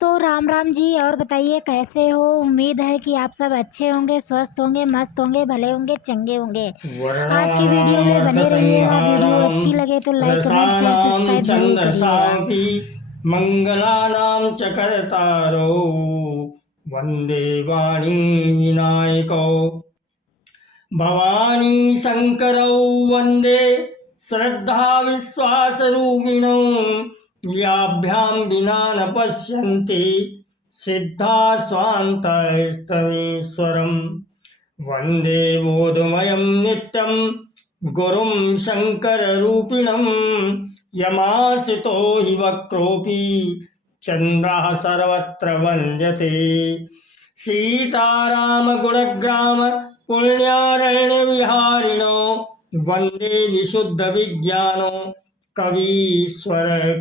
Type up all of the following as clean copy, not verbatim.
तो राम राम जी। और बताइए कैसे हो। उम्मीद है कि आप सब अच्छे होंगे, स्वस्थ होंगे, मस्त होंगे, भले होंगे, चंगे होंगे। आज की वीडियो में बने रहिएगा। वीडियो वर्णानामर्थसंहारां अच्छी लगे तो लाइक कमेंट शेयर रसानां सब्सक्राइब जरूर करिएगा। छन्दसामपि मङ्गलानां च कर्तारो वन्दे वाणी विनायकौ भवानी शङ्करौ वन्दे श्रद्धाविश्वासरूपिणौ याभ्यां विना न पश्यन्ति सिद्धाः स्वान्तस्तमीश्वरम् वन्दे बोधमयं नित्यं गुरुं शङ्कररूपिणं यमाश्रितो हि वक्रोऽपि चन्द्रः सर्वत्र वन्द्यते सीतारामगुणग्राम पुण्यारण्यविहारिणो वन्दे विशुद्धविज्ञानो कवीश्वरो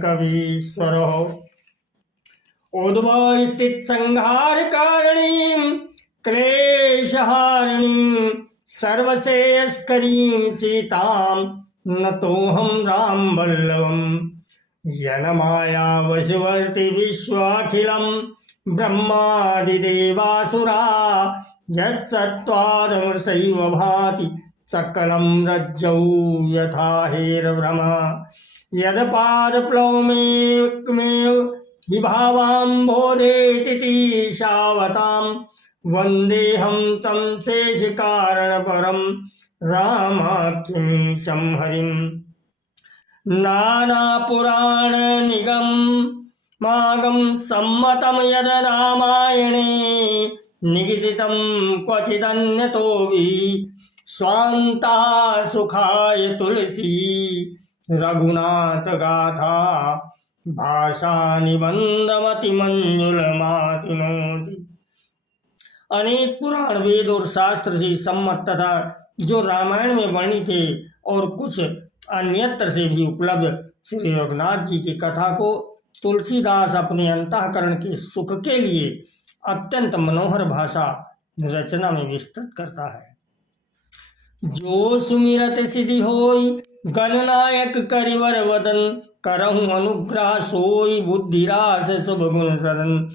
उद्भवस्थितिसंहारकारिणीं क्लेशहारिणीं सर्वश्रेयस्करीं सीतां नतोऽहं रामवल्लभम् यन्माया वशवर्ति विश्वाखिलं ब्रह्मादिदेवासुरा यत्सत्त्वादमृषैव भाति सकलं रज्जौ यथा हेरभ्रमा यदपादप्लवमेकमेव विभावाम्भोधेति शावतां वन्देऽहं तं शेषकारणपरं रामाख्यमीशं हरिम् नानापुराणनिगमागं सम्मतं यद् रामायणे निगदितं क्वचिदन्यतोऽपि स्वान्तः सुखाय तुलसी रघुनाथगाथा भाषा निबंधमतिमंजुलमातिनोति। अनेक पुराण वेद और शास्त्र से सम्मत तथा जो रामायण में वर्णित थे और कुछ अन्यत्र से भी उपलब्ध श्री रघुनाथ जी की कथा को तुलसीदास अपने अंतःकरण के सुख के लिए अत्यंत मनोहर भाषा रचना में विस्तृत करता है। जो सुमिरत सिद्धि होई गणनायक करिवर वदन करहु अनुग्रह सोई बुद्धिरास शुभ गुण सदन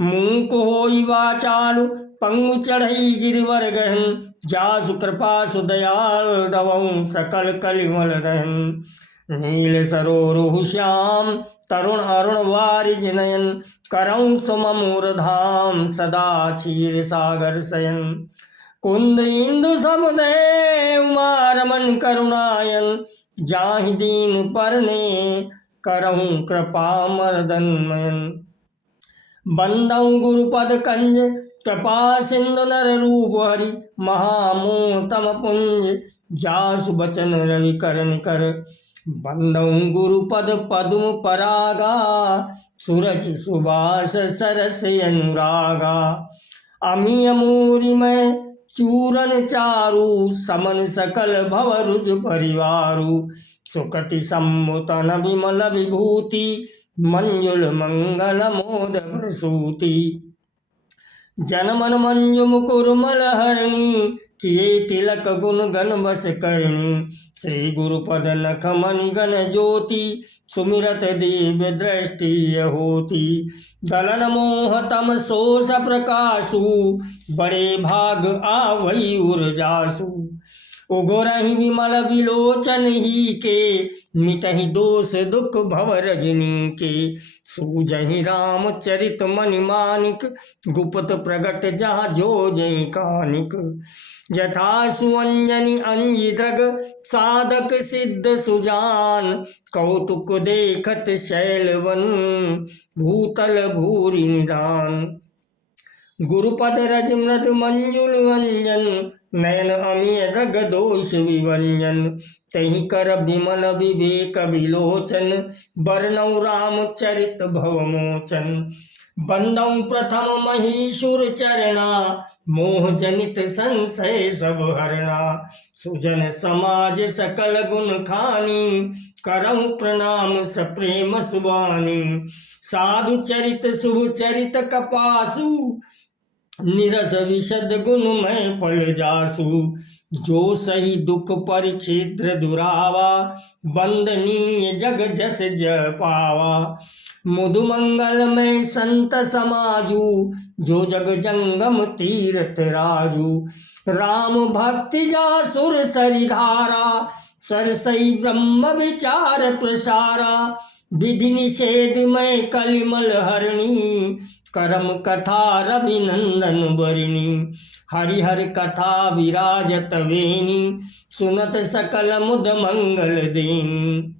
मूक होई वाचालु पंगु चढ़ई गिरिवर गहन जासु कृपा सुदयाल दवऊ सकल कलिमल दहन नील सरोरुह श्याम तरुण अरुण वारिज नयन करऊं सुममूर धाम सदा क्षीर सागर शयन कुंद इंदु समुदय उमा रमन करुणायन जाहि दीन परने करहूं कृपा मर्दनमयन बंदऊ गुरुपद कंज कृपा सिंधु नर रूप हरि महामोह तम पुंज जासु बचन रवि करण कर बंदऊ गुरुपद पद्म परागा सुरच सुबास सरस अनुरागा अमी अमूरी में चूरन चारु समन सकल भव रुज परिवारु सुकति सम्मुतन विमल विभूति मंजुल मंगल मोद प्रसूति जनमन मंजु मुकुर मल हरणी किए तिलक गुण गण बस करणी श्री गुरुपद नख मणि गण ज्योति सुमिरत दिव्य दृष्टि होती दलन मोह तम सोष प्रकाशु बड़े भाग आवई उर्जासु उगोरहि विमल विलोचन ही के मिटहि दोष दुख भव रजनी के सूजहि राम चरित मणि मानिक गुप्त प्रगट जहाँ जो जय कानिक यथा सुअंजनि अंजि द्रग साधक सिद्ध सुजान कौतुक देखत शैलवन भूतल भूरि निदान गुरुपद रज मृद मंजुल अंजन नयन अमीय रग दोष विभंजन तहि कर विमल विवेक विलोचन बरनौ राम चरित भवमोचन बंदौ प्रथम महीशुर चरणा मोह जनित संशय सब हरणा सुजन समाज सकल गुण खानी करहु प्रणाम सप्रेम सुबानी साधु चरित शुभ चरित कपासु निरस विशद गुण में फल जासु जो सही दुख परिछिद्र दुरावा बंदनीय जग जस ज पावा मुदु मंगल में संत समाजू, जो जग जंगम तीर्थ राजू। राम भक्ति जासुर सरिधारा, सरसई ब्रह्म विचार प्रसारा। विधि निषेध में कलिमल हरणी, करम कथा रविनंदन बरणी। हरिहर कथा विराजत वेणी, सुनत सकल मुद मंगल देनी।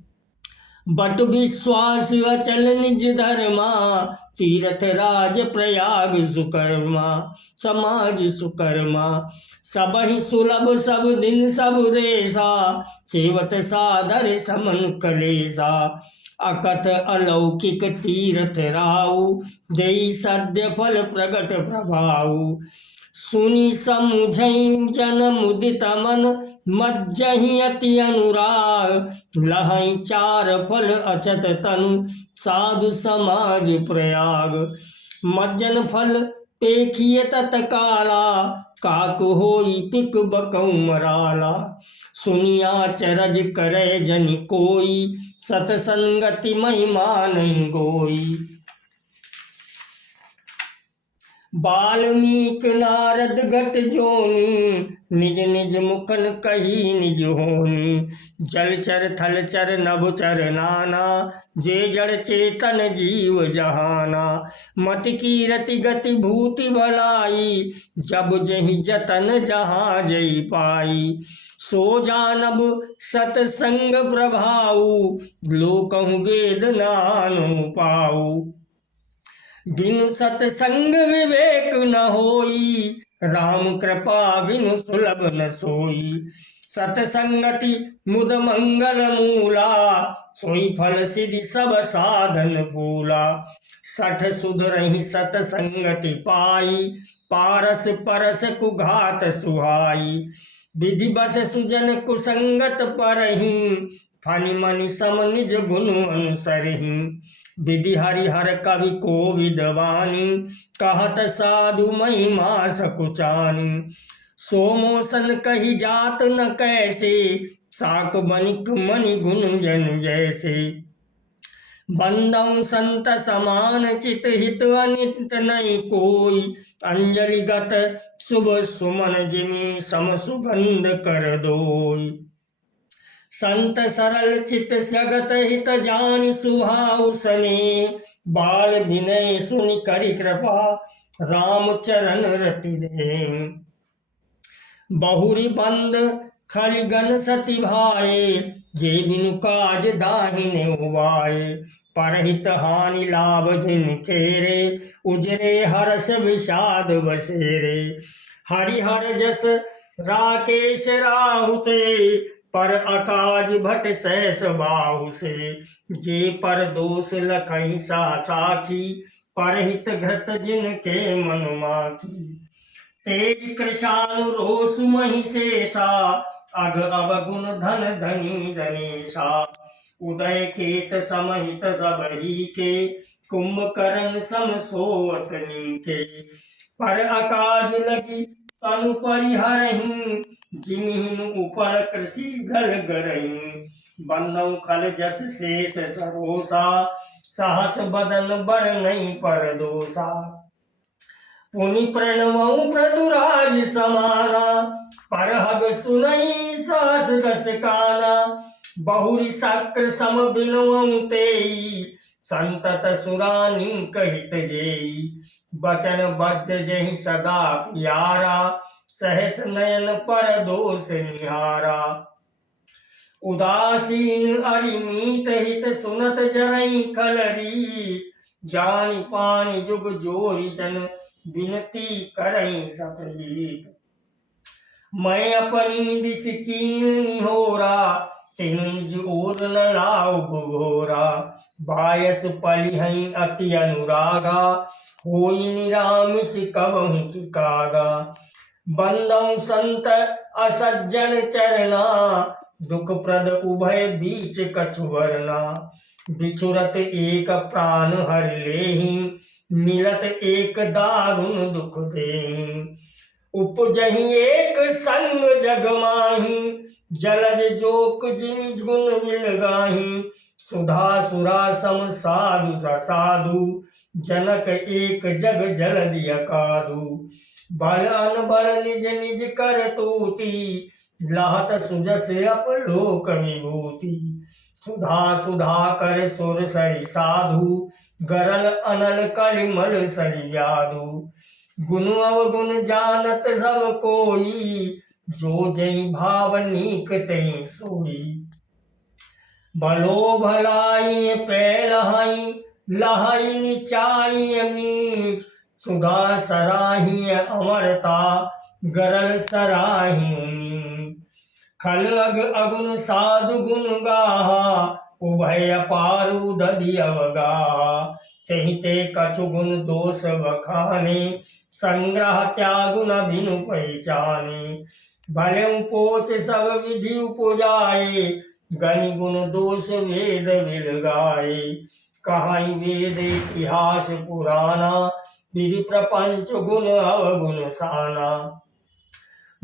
बट विश्वास अचल निज धर्मा, तीर्थ राज प्रयाग सुकर्मा। समाज सुकर्मा, सबहि सुलभ सब दिन सब देशा, सेवत सादर समन कलेसा। अकथ अलौकिक तीर्थ राउ, देई सद्य फल प्रगट प्रभाऊ। सुनि समुझई जन मुदित मन, मज्जहि अति अनुराग। लहई चार फल अचत तनु, साधु समाज प्रयाग। मज्जन फल पेखिए तत्काला, काकु होई पिक बकौ मराला। सुनिया चरज करे जनि कोई, सतसंगति महिमा नहीं गोई। वाल्मीक नारद घट जोनी, निज निज मुखन कही निज होनी। जलचर थलचर नभचर नाना, जे जड़ चेतन जीव जहाना। मति कीरति गति भूति भलाई, जब जहि जतन जहाँ जई पाई। सो जानब सतसंग प्रभाऊ, लोकहु वेद नानु पाऊ। बिनु सतसंग विवेक न होई, राम कृपा बिनु सुलभ न सोई। सतसंगति मुद मंगल मूला, सोई फल सिद्धि सब साधन फूला। सठ सुध रही सतसंगति पाई, पारस परस कुघात सुहाई। विधि बस सुजन कुसंगत परहीं, फनि मनि सम निज गुण अनुसरहीं। विधि हरिहर कवि कोविद वाणी, कहत साधु महिमा सकुचानी। सोमोसन कही जात न कैसे, साक बनिक मणि गुण जन जैसे। बंदौ संत समान चित हित अनित नहीं कोई। अंजलिगत शुभ सुमन जिमि सम सुगंध कर दोई। संत सरल चित जगत हित जानि सुभाव सने, बाल विनय सुनि करि कृपा राम चरण रति दे। बहुरी बंद खलिगन सति भाए, जे बिनु काज दाहिने उबाए। परहित हानि लाभ जिन केरे, उजरे हर्ष विषाद बसेरे। हरिहर जस राकेश राहु ते, पर अकाज भट सहस बाहु से। जे पर दोष लखई सा साखी, परहित घृत जिनके मन माखी। तेज कृशानु रोष महि शेषा, अग अवगुण धन धनी धनेशा। उदय केत समहित सबही के, कुंभकर्ण सम सोअत नीके। पर अकाज लगी तनु परिहरहीं, जिमिहिन उपल कृषि गल गरहीं। बंदौ खल जस शेष सरोसा, सहस बदन बर नहीं पर दोषा। पुनि प्रणवौ पृथुराज समाना, परहग सुनई सहस दस काना। बहुरी शक्र सम बिनवौ तेई, संतत सुरानी कहित जेई। बचन बज्र जहि सदा प्यारा, सहस नयन पर दोष निहारा। उदासीन अरिमीत हित सुनत जरई खलरी, जानि पानि जुग जोरी जन विनती करई सतहित। मैं अपनी दिस कीन निहोरा, तिन निज ओर न लाऊ घोरा। बायस पलिहई अति अनुरागा, होई निरामिष कबहु की कागा। बंदौ संत असज्जन चरना, दुख प्रद उभय बीच कछु वरना। बिछुरत एक प्राण हरि लेहि, मिलत एक दारुण दुख देहि। उपजहि एक संग जग माहि, जलज जोक जिनि गुण बिल गाहि। सुधा सुरा सम साधु साधु, जनक एक जग जल दिय कादु। बल अनबल निज निज कर तूती, लाहत सुजस अपलोक विभूति। सुधा सुधा कर सुर सरि साधु, गरल अनल कलिमल सरि व्याधु। गुण अवगुण जानत सब कोई, जो जई भाव नीक तई सोई। भलो भलाई पैलहाई, लहाई निचाई मीठ। सुधा सराही अमरता, गरल सराही मीठ। खल अग अगुन साधु गुण गाहा, उभय पारु दधि अवगाहा। चहिते कछु गुण दोष बखाने, संग्रह त्यागु न बिनु पहचाने। भले पोच सब विधि उपजाए, गनि गुण दोष वेद विल गाए। कहाई वेद इतिहास पुराना, विधि प्रपंच गुण अवगुण साना।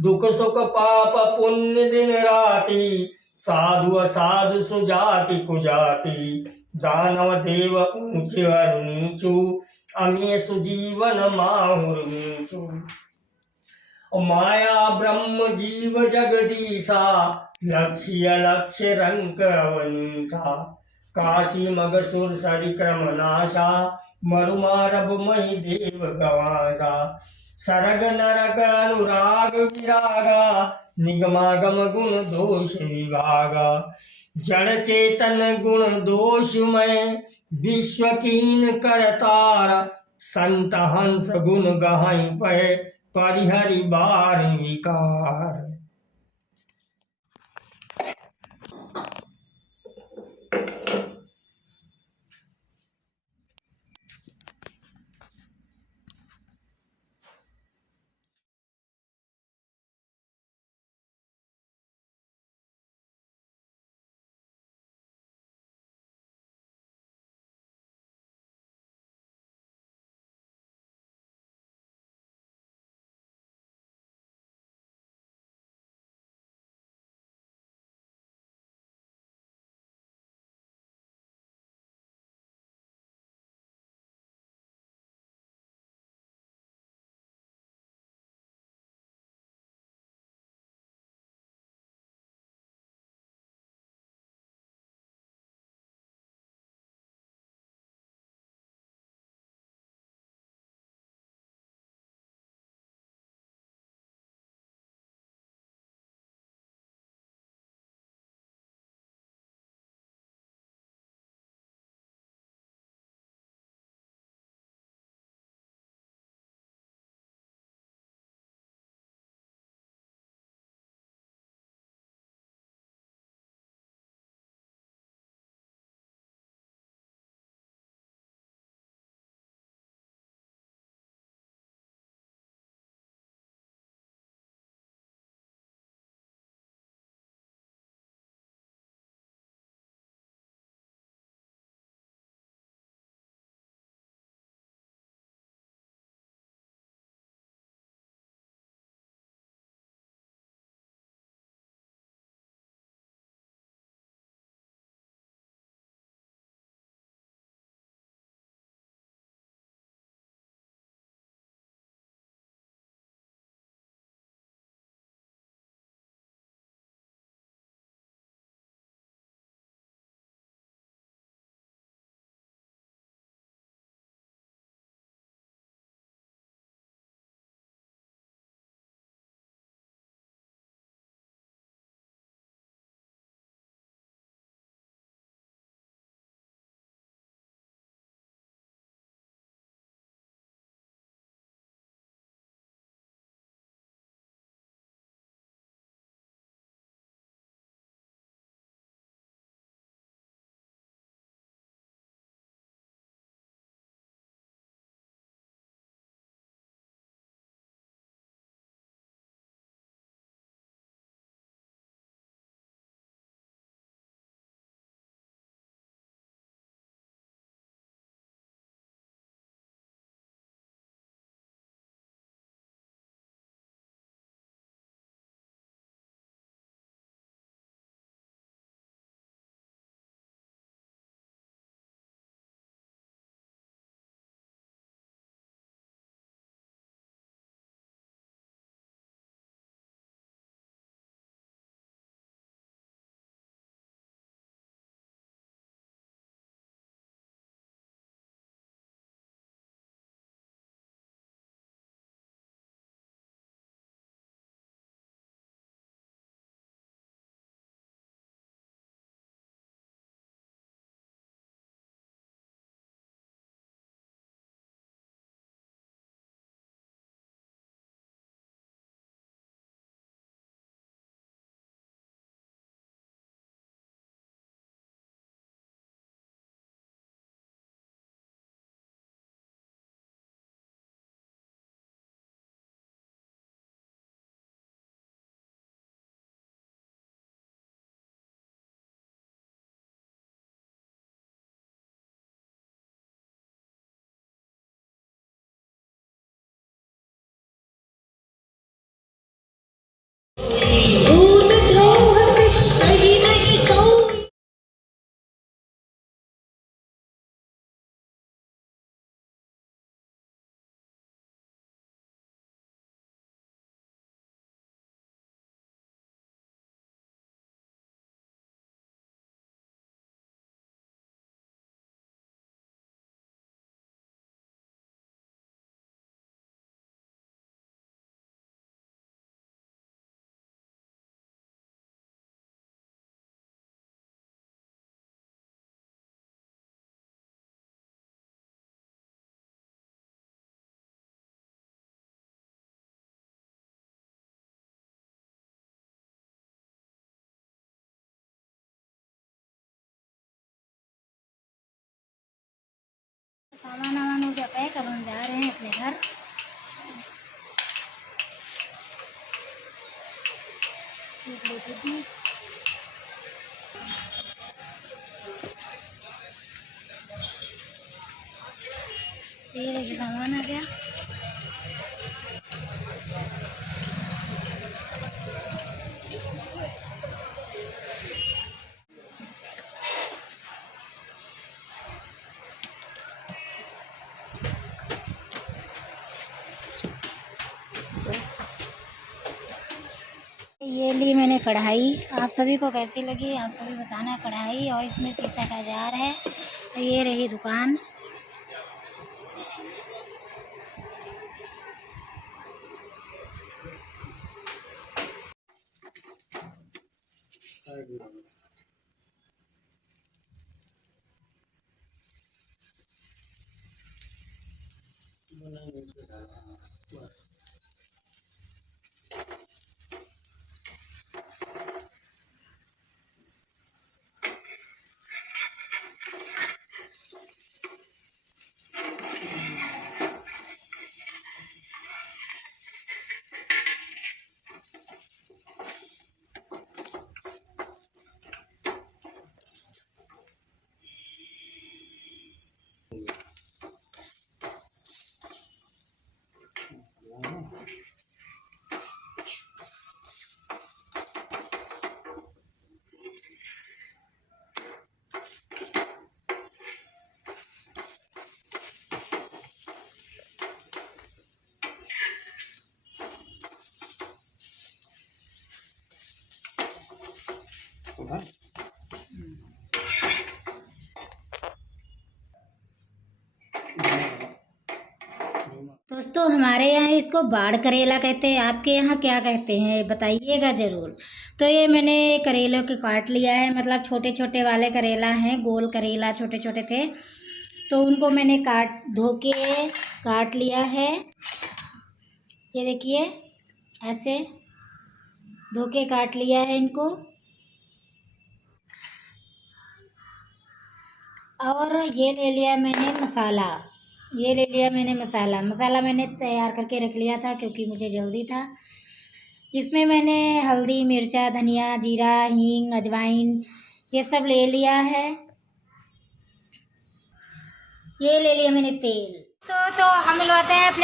दुख सुख पाप पुण्य दिन राति, साधु असाधु सुजाति कुजाति। दानव देव ऊंच अरु नीचु, अमीय सुजीवन माहुर नीचु। माया ब्रह्म जीव जगदीशा, लक्ष्य लक्ष्य रंक अवनीशा। काशी मग सुर सरि क्रम नाशा, मरु मारब मही देव गवासा। सरग नरक अनुराग विरागा, निगमागम गुण दोष विभागा। जड़ चेतन गुण दोषमय, विश्व कीन करतार। संत हंस गुण गहाई पै, परिहरि बार विकार। सामान वामान हो गया पैक, अब हम जा रहे हैं अपने घर। ये देखिए सामान आ गया। ये ली मैंने कढ़ाई, आप सभी को कैसी लगी आप सभी बताना। कढ़ाई और इसमें शीशा का जार है। तो ये रही दुकान। दोस्तों हमारे यहाँ इसको बाड़ करेला कहते हैं, आपके यहाँ क्या कहते हैं बताइएगा ज़रूर। तो ये मैंने करेलों के काट लिया है, मतलब छोटे छोटे वाले करेला हैं, गोल करेला छोटे छोटे थे, तो उनको मैंने धो के काट लिया है। ये देखिए ऐसे धो के काट लिया है इनको। और ये ले लिया मैंने मसाला, मसाला मैंने तैयार करके रख लिया था क्योंकि मुझे जल्दी था। इसमें मैंने हल्दी, मिर्चा, धनिया, जीरा, हींग, अजवाइन ये सब ले लिया है। ये ले लिया मैंने तेल। तो हम मिलवाते हैं अपने